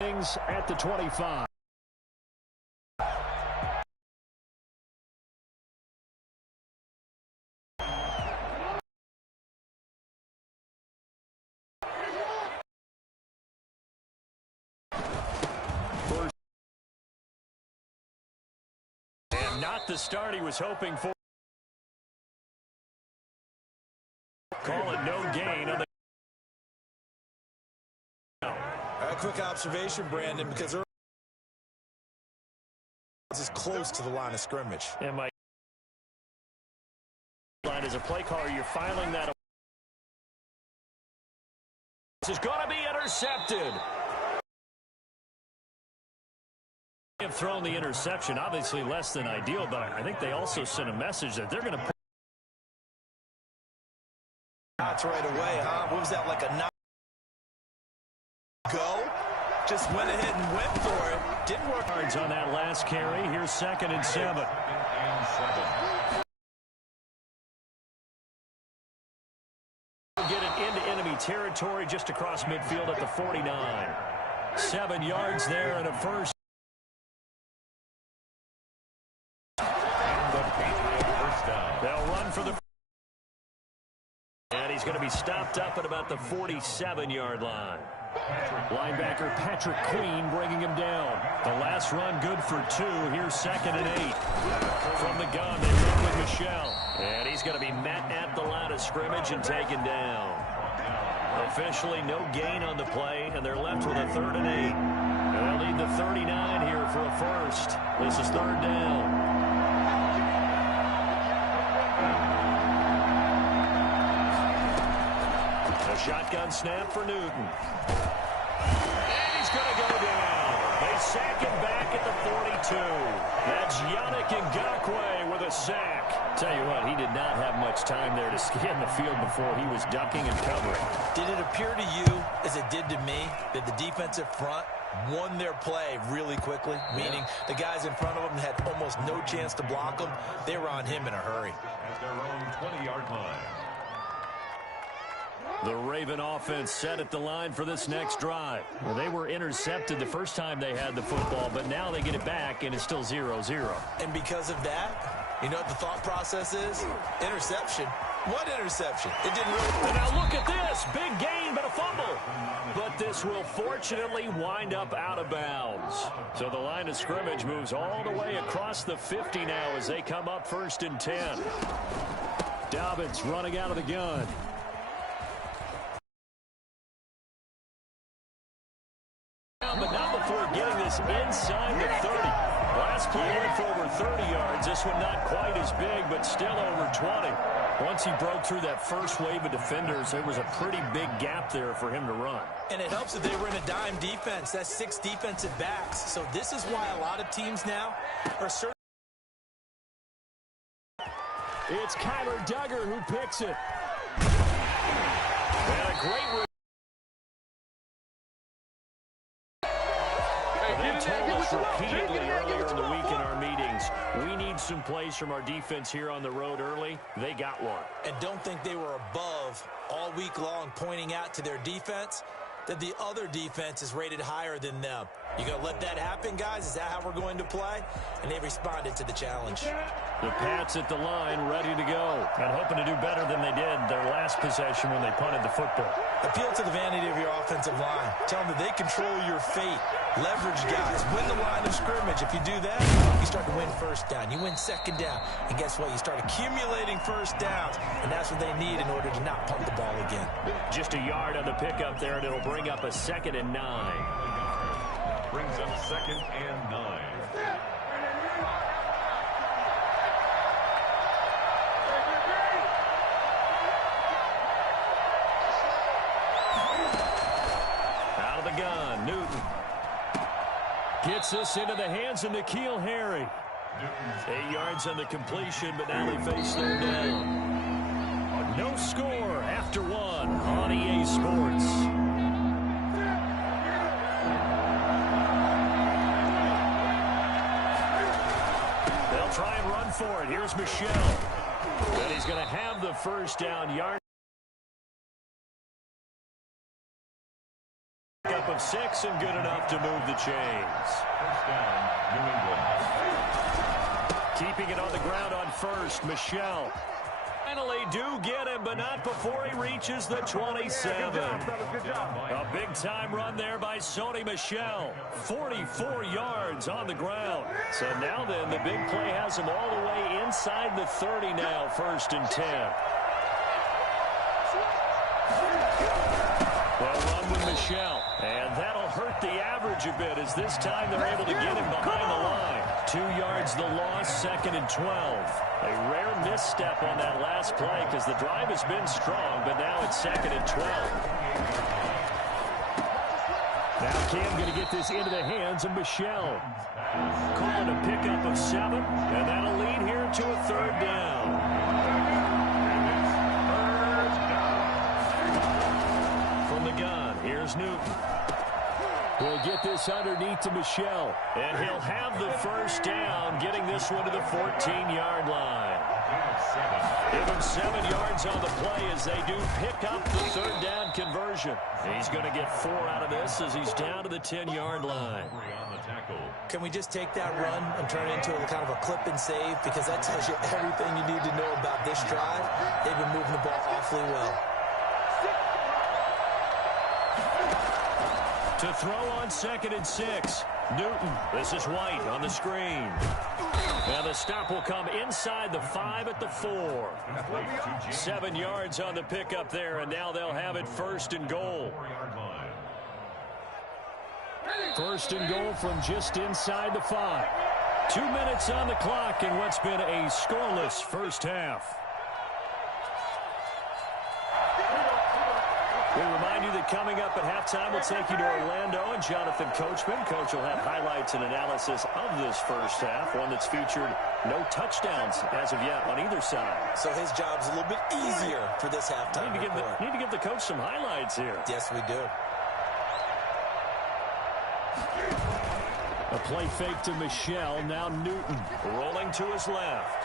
At the 25. And not the start he was hoping for. Call it no gain on the. A quick observation, Brandon, because is close to the line of scrimmage. And my line as a play caller, you're filing that. This is going to be intercepted. They have thrown the interception, obviously less than ideal, but I think they also sent a message that they're going to. That's right away, huh? What was that, like a knock? Go? Just went ahead and went for it. Didn't work. Yards on that last carry. Here's 2nd and 7. Get it into enemy territory just across midfield at the 49. 7 yards there and a first. They'll run for the. And he's going to be stopped up at about the 47-yard line. Linebacker Patrick Queen bringing him down. The last run good for 2. Here's 2nd and 8. From the gun, they run with Michelle. And he's going to be met at the line of scrimmage and taken down. Officially no gain on the play, and they're left with a 3rd and 8. And they'll need the 39 here for a first. This is 3rd down. Shotgun snap for Newton. And he's going to go down. They sack him back at the 42. That's Yannick Ngakoue with a sack. Tell you what, he did not have much time there to scan the field before he was ducking and covering. Did it appear to you, as it did to me, that the defensive front won their play really quickly? Meaning the guys in front of them had almost no chance to block them. They were on him in a hurry. At their own 20-yard line. The Raven offense set at the line for this next drive. Well, they were intercepted the first time they had the football, but now they get it back, and it's still 0-0. And because of that, you know what the thought process is? Interception. What interception? It didn't really... And now look at this. Big gain, but a fumble. But this will fortunately wind up out of bounds. So the line of scrimmage moves all the way across the 50 now as they come up 1st and 10. Dobbins running out of the gun. But not before getting this inside the 30. Last play went for over 30 yards. This one not quite as big, but still over 20. Once he broke through that first wave of defenders, there was a pretty big gap there for him to run. And it helps that they were in a dime defense. That's 6 defensive backs. So this is why a lot of teams now are certain. It's Kyler Duggar who picks it. And a great told us repeatedly earlier in the week in our meetings, we need some plays from our defense here on the road early. They got one. And don't think they were above all week long pointing out to their defense that the other defense is rated higher than them. You going to let that happen, guys? Is that how we're going to play? And they responded to the challenge. The Pats at the line, ready to go, and hoping to do better than they did their last possession when they punted the football. Appeal to the vanity of your offensive line. Tell them that they control your fate. Leverage guys. Win the line of scrimmage. If you do that, you start to win 1st down. You win 2nd down. And guess what? You start accumulating 1st downs. And that's what they need in order to not punt the ball again. Just a yard on the pickup there, and it'll bring up a 2nd and 9. Brings up 2nd and 9. Out of the gun, Newton. Gets this into the hands of N'Keal Harry. 8 yards on the completion, but now they face 3rd down. No score after 1 on EA Sports. They'll try and run for it. Here's Michelle. And he's going to have the 1st down yard. Up of of 6 and good enough to move the chains. First down, New England. Keeping it on the ground on first, Michel. Finally do get him, but not before he reaches the 27. A big-time run there by Sony Michel. 44 yards on the ground. So now then, the big play has him all the way inside the 30 now, 1st and 10. Well run with Michel, and that'll hurt the average a bit as this time they're able to get him behind the line. 2 yards the loss, 2nd and 12. A rare misstep on that last play because the drive has been strong, but now it's 2nd and 12. Now Cam going to get this into the hands of Michel. Calling a pickup of 7, and that'll lead here to a 3rd down. From the gun, here's Newton. He'll get this underneath to Michel, and he'll have the 1st down, getting this one to the 14-yard line. Give him 7 yards on the play as they do pick up the 3rd down conversion. He's going to get 4 out of this as he's down to the 10-yard line. Can we just take that run and turn it into a kind of a clip and save? Because that tells you everything you need to know about this drive. They've been moving the ball awfully well. To throw on 2nd and 6. Newton. This is White on the screen. Now the stop will come inside the 5 at the 4. 7 yards on the pickup there, and now they'll have it 1st and goal. 1st and goal from just inside the 5. 2 minutes on the clock in what's been a scoreless first half. We remind you that coming up at halftime, we'll take you to Orlando and Jonathan Coachman. Coach will have highlights and analysis of this first half, one that's featured no touchdowns as of yet on either side. So his job's a little bit easier for this halftime. Need to give the coach some highlights here. Yes, we do. A play fake to Michel. Now Newton rolling to his left.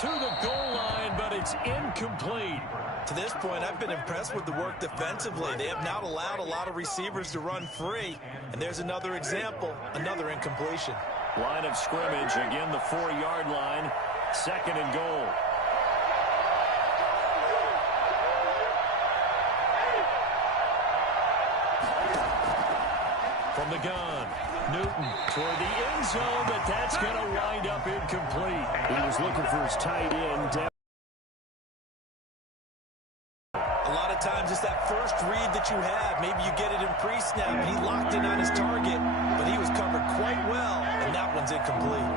To the goal line, but it's incomplete. To this point, I've been impressed with the work defensively. They have not allowed a lot of receivers to run free. And there's another example, another incompletion. Line of scrimmage, again the 4-yard line, 2nd and goal. From the gun, Newton toward the end zone, but that's going to wind up incomplete. He was looking for his tight end. A lot of times it's that first read that you have. Maybe you get it in pre-snap, and he locked in on his target, but he was covered quite well, and that one's incomplete.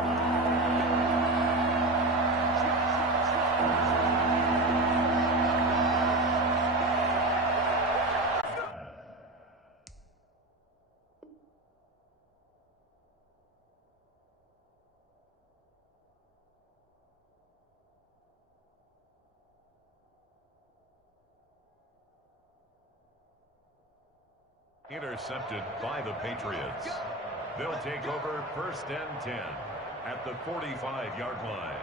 Intercepted by the Patriots. They'll take over 1st and 10 at the 45-yard line.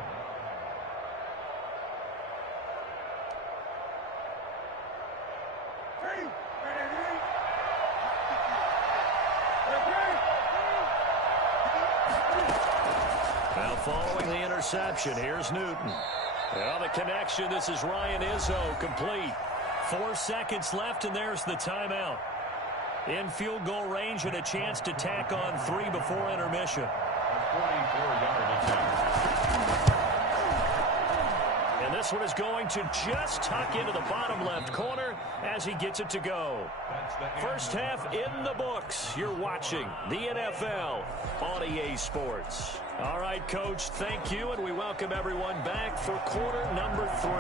Now following the interception, here's Newton. Well, the connection, this is Ryan Rizzo, complete. 4 seconds left, and there's the timeout. In field goal range and a chance to tack on 3 before intermission. A 44-yard attempt. And this one is going to just tuck into the bottom left corner as he gets it to go. First half in the books. You're watching the NFL on EA Sports. All right, Coach, thank you, and we welcome everyone back for quarter number 3.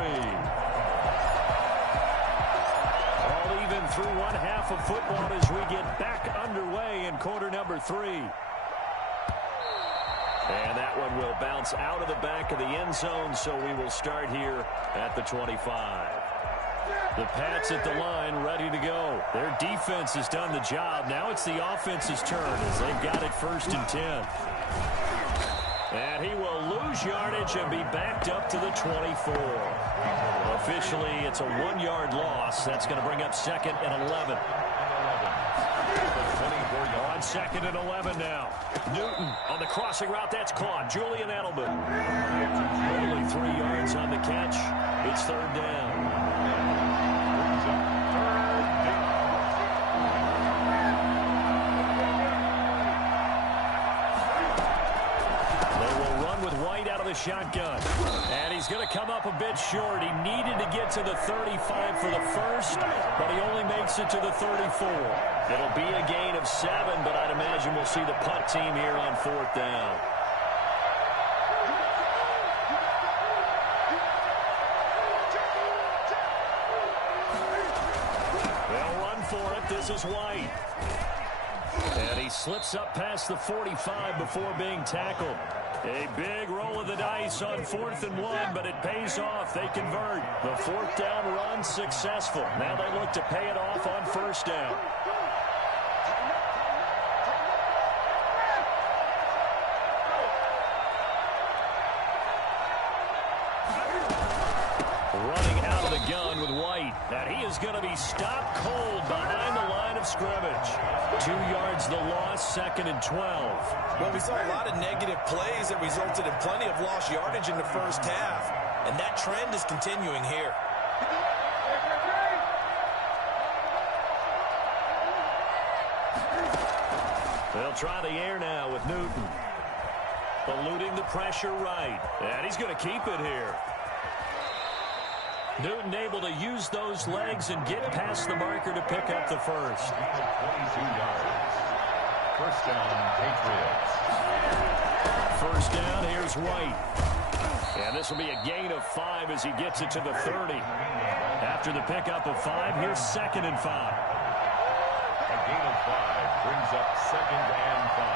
Even through one half of football as we get back underway in quarter number 3. And that one will bounce out of the back of the end zone, so we will start here at the 25. The Pats at the line ready to go. Their defense has done the job. Now it's the offense's turn as they've got it 1st and 10. And he will lose yardage and be backed up to the 24. Officially, it's a 1-yard loss. That's going to bring up 2nd and 11. on 2nd and 11 now. Newton on the crossing route. That's caught. Julian Edelman. Only 3 yards on the catch. It's 3rd down. Shotgun, and he's going to come up a bit short. He needed to get to the 35 for the first, but he only makes it to the 34. It'll be a gain of 7, but I'd imagine we'll see the punt team here on 4th down. They'll run for it. This is White. And he slips up past the 45 before being tackled. A big roll of the dice on 4th and 1, but it pays off. They convert. The 4th down run successful. Now they look to pay it off on 1st down. Running out of the gun with White. And he is going to be stopped cold behind the line of scrimmage. 2 yards the loss, 2nd and 12. Well, we saw a lot of negative plays that resulted in plenty of lost yardage in the first half, and that trend is continuing here. They'll try the air now with Newton. Eluding the pressure right. And he's going to keep it here. Newton able to use those legs and get past the marker to pick up the first. 22 yards. 1st down, Patriots. 1st down, here's White. And this will be a gain of 5 as he gets it to the 30. After the pickup of 5, here's 2nd and 5. A gain of 5 brings up 2nd and 5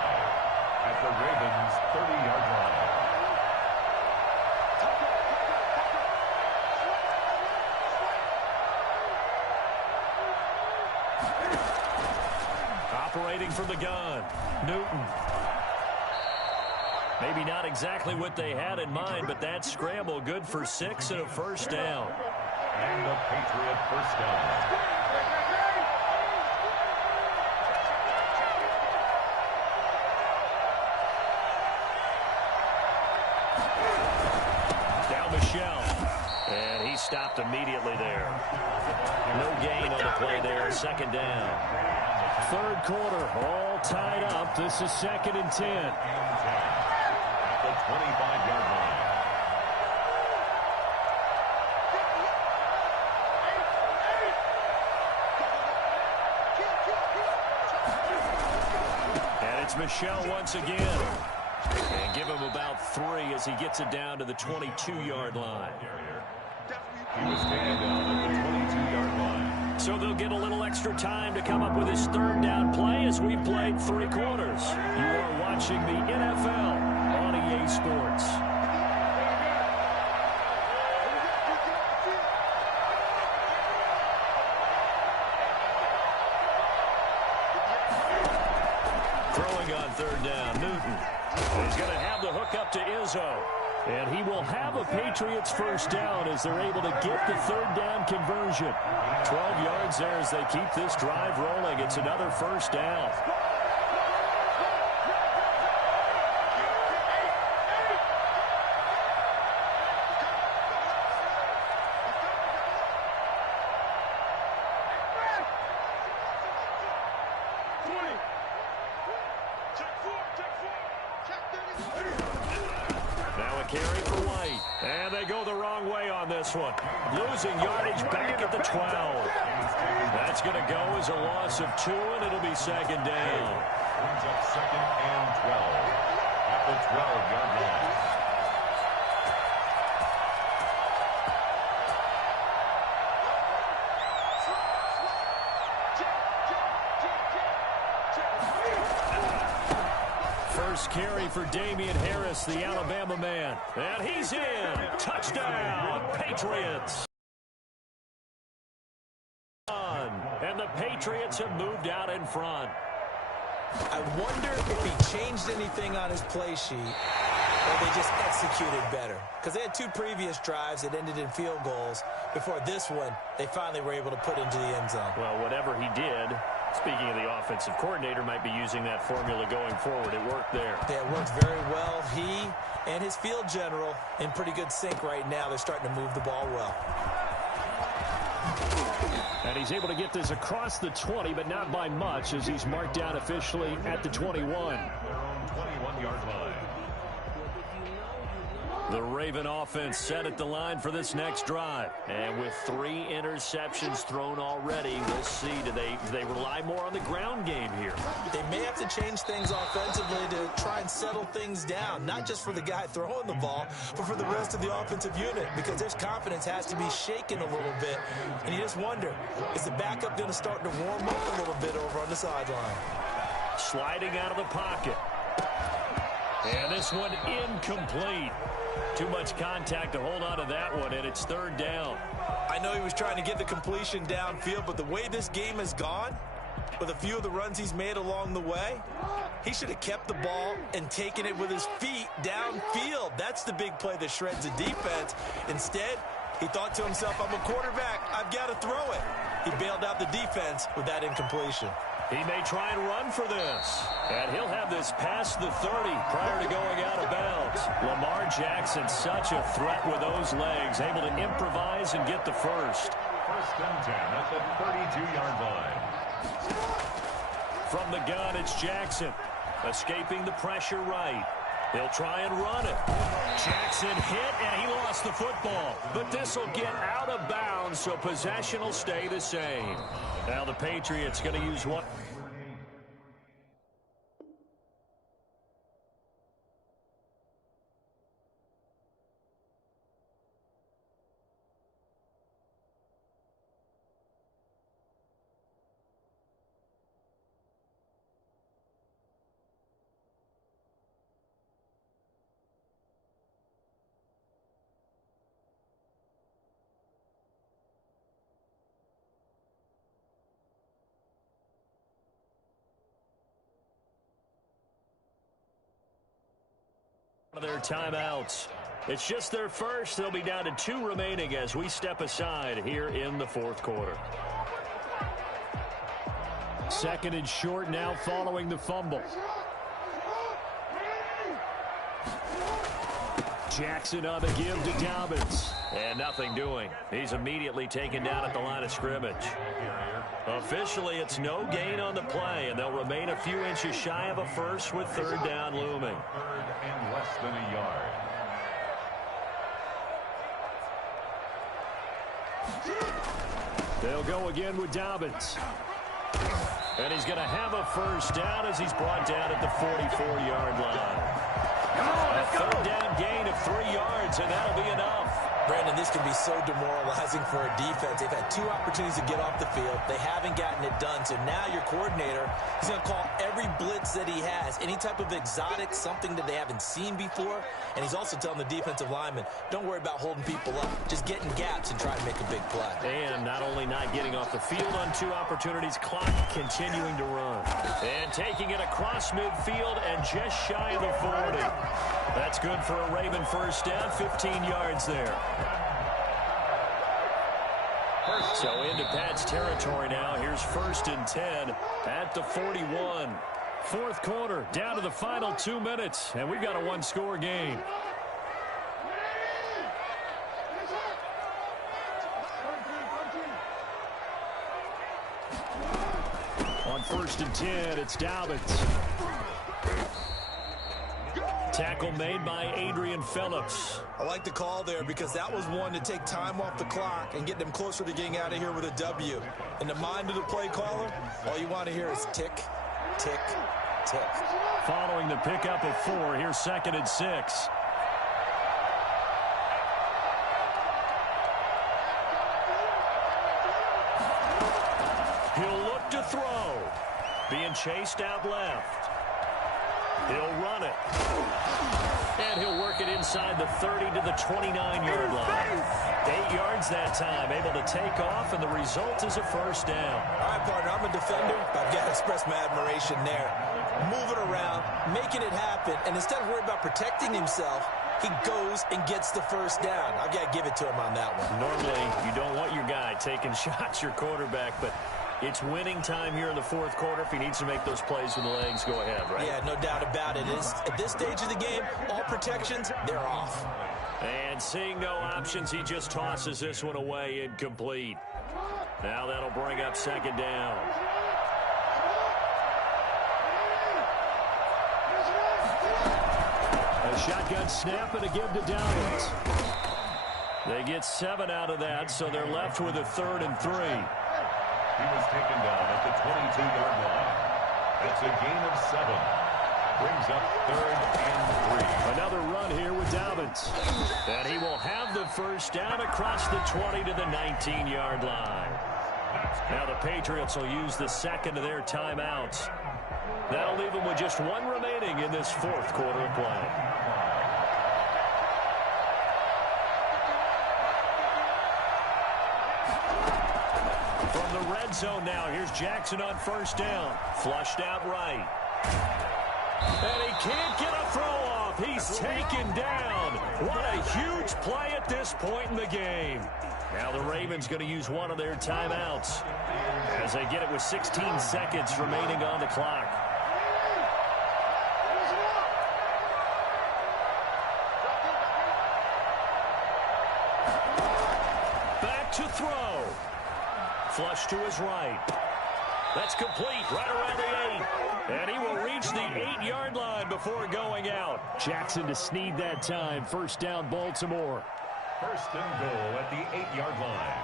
at the Ravens' 30-yard line. Operating from the gun, Newton. Maybe not exactly what they had in mind, but that scramble good for 6 and a 1st down. And a Patriot 1st down. Down Michelle. And he stopped immediately there. No gain on the play there, 2nd down. 3rd quarter, all tied up. This is 2nd and 10. At the 25-yard line. And it's Michelle once again. And give him about 3 as he gets it down to the 22-yard line. He was taken down at the 22-yard line. So they'll get a little extra time to come up with his 3rd down play as we've played 3 quarters. You are watching the NFL on EA Sports. Throwing on 3rd down, Newton. He's going to have the hook up to Rizzo. And he will have a Patriots 1st down as they're able to get the 3rd down conversion. 12 yards there as they keep this drive rolling. It's another 1st down. Carry for White. And they go the wrong way on this one. Losing yardage back at the 12. That's going to go as a loss of 2, and it'll be 2nd down. Brings up 2nd and 12 at the 12-yard line. First carry for Damian Harris, the Alabama man. And he's in. Touchdown, Patriots. And the Patriots have moved out in front. I wonder if he changed anything on his play sheet or they just executed better. Because they had 2 previous drives that ended in field goals. Before this one, they finally were able to put into the end zone. Well, whatever he did, Speaking of the offensive coordinator, might be using that formula going forward. It worked there. Yeah, it worked very well. He and his field general in pretty good sync right now. They're starting to move the ball well. And he's able to get this across the 20, but not by much, as he's marked down officially at the 21. Their own 21-yard line. The Raven offense set at the line for this next drive. And with 3 interceptions thrown already, we'll see. Do they rely more on the ground game here? They may have to change things offensively to try and settle things down, not just for the guy throwing the ball, but for the rest of the offensive unit, because their confidence has to be shaken a little bit. And you just wonder, is the backup going to start to warm up a little bit over on the sideline? Sliding out of the pocket. And this one incomplete. Too much contact to hold on to that one, and it's 3rd down. I know he was trying to get the completion downfield, but the way this game has gone, with a few of the runs he's made along the way, he should have kept the ball and taken it with his feet downfield. That's the big play that shreds the defense. Instead, he thought to himself, I'm a quarterback, I've got to throw it. He bailed out the defense with that incompletion. He may try and run for this. And he'll have this past the 30 prior to going out of bounds. Lamar Jackson, such a threat with those legs, able to improvise and get the first. 1st and 10 at the 32-yard line. From the gun, it's Jackson. Escaping the pressure right. He'll try and run it. Jackson hit, and he lost the football. But this will get out of bounds, so possession will stay the same. Now the Patriots going to use one. Their timeouts. It's just their first. They'll be down to 2 remaining as we step aside here in the 4th quarter. 2nd and short now following the fumble. Jackson on the give to Dobbins. And nothing doing. He's immediately taken down at the line of scrimmage. Officially, it's no gain on the play, and they'll remain a few inches shy of a first with 3rd down looming. 3rd and less than a yard. They'll go again with Dobbins. And he's going to have a first down as he's brought down at the 44-yard line. A 3rd down gain of 3 yards, and that'll be enough. Brandon, this can be so demoralizing for a defense. They've had 2 opportunities to get off the field. They haven't gotten it done. So now your coordinator is going to call every blitz that he has, any type of exotic, something that they haven't seen before. And he's also telling the defensive lineman, don't worry about holding people up. Just get in gaps and try to make a big play. And not only not getting off the field on 2 opportunities, clock continuing to run. And taking it across midfield and just shy of the 40. That's good for a Raven first down, 15 yards there. So into Pat's territory now. Here's 1st and 10 at the 41. 4th quarter, down to the final 2 minutes, and we've got a 1-score game. On 1st and 10, it's Dobbins. Tackle made by Adrian Phillips. I like the call there because that was one to take time off the clock and get them closer to getting out of here with a W. In the mind of the play caller, all you want to hear is tick, tick, tick. Following the pickup of 4, here's 2nd and 6. He'll look to throw. Being chased out left. He'll run it. And he'll work it inside the 30 to the 29-yard line. 8 yards that time, able to take off, and the result is a first down. All right, partner, I'm a defender, but I've got to express my admiration there. Moving around, making it happen, and instead of worrying about protecting himself, he goes and gets the first down. I've got to give it to him on that one. Normally, you don't want your guy taking shots, your quarterback, but It's winning time here in the fourth quarter. If he needs to make those plays with the legs, go ahead, right? Yeah, no doubt about it. At this stage of the game, all protections, they're off. And seeing no options, he just tosses this one away, incomplete. Now that'll bring up second down. A shotgun snap and a give to Downs. They get 7 out of that, so they're left with a 3rd and 3. He was taken down at the 22-yard line. That's a gain of 7. Brings up 3rd and 3. Another run here with Dobbins. And he will have the first down across the 20 to the 19-yard line. Now the Patriots will use the second of their timeouts. That'll leave them with just 1 remaining in this fourth quarter of play. From the red zone now, here's Jackson on first down. Flushed out right. And he can't get a throw off. He's taken down. What a huge play at this point in the game. Now the Ravens going to use one of their timeouts as they get it with 16 seconds remaining on the clock. Back to throw. Flush to his right. That's complete right around the 8. And he will reach the 8-yard line before going out. Jackson to sneed that time. First down, Baltimore. First and goal at the 8-yard line.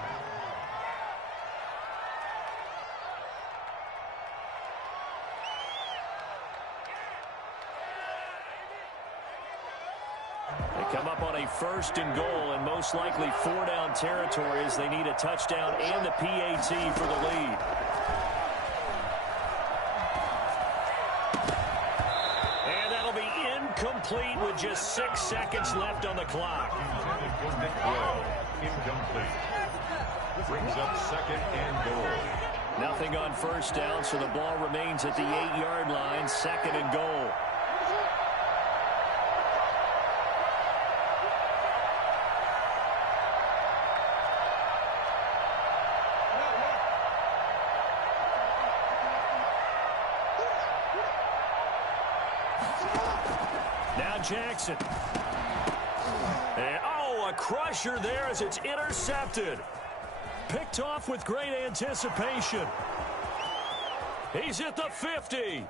They come up on a first and goal and most likely 4-down territory as they need a touchdown and the PAT for the lead. And that'll be incomplete with just 6 seconds left on the clock. Incomplete. Brings up second and goal. Nothing on first down, so the ball remains at the 8-yard line, second and goal. Now Jackson. And, a crusher there as it's intercepted. Picked off with great anticipation. He's at the 50.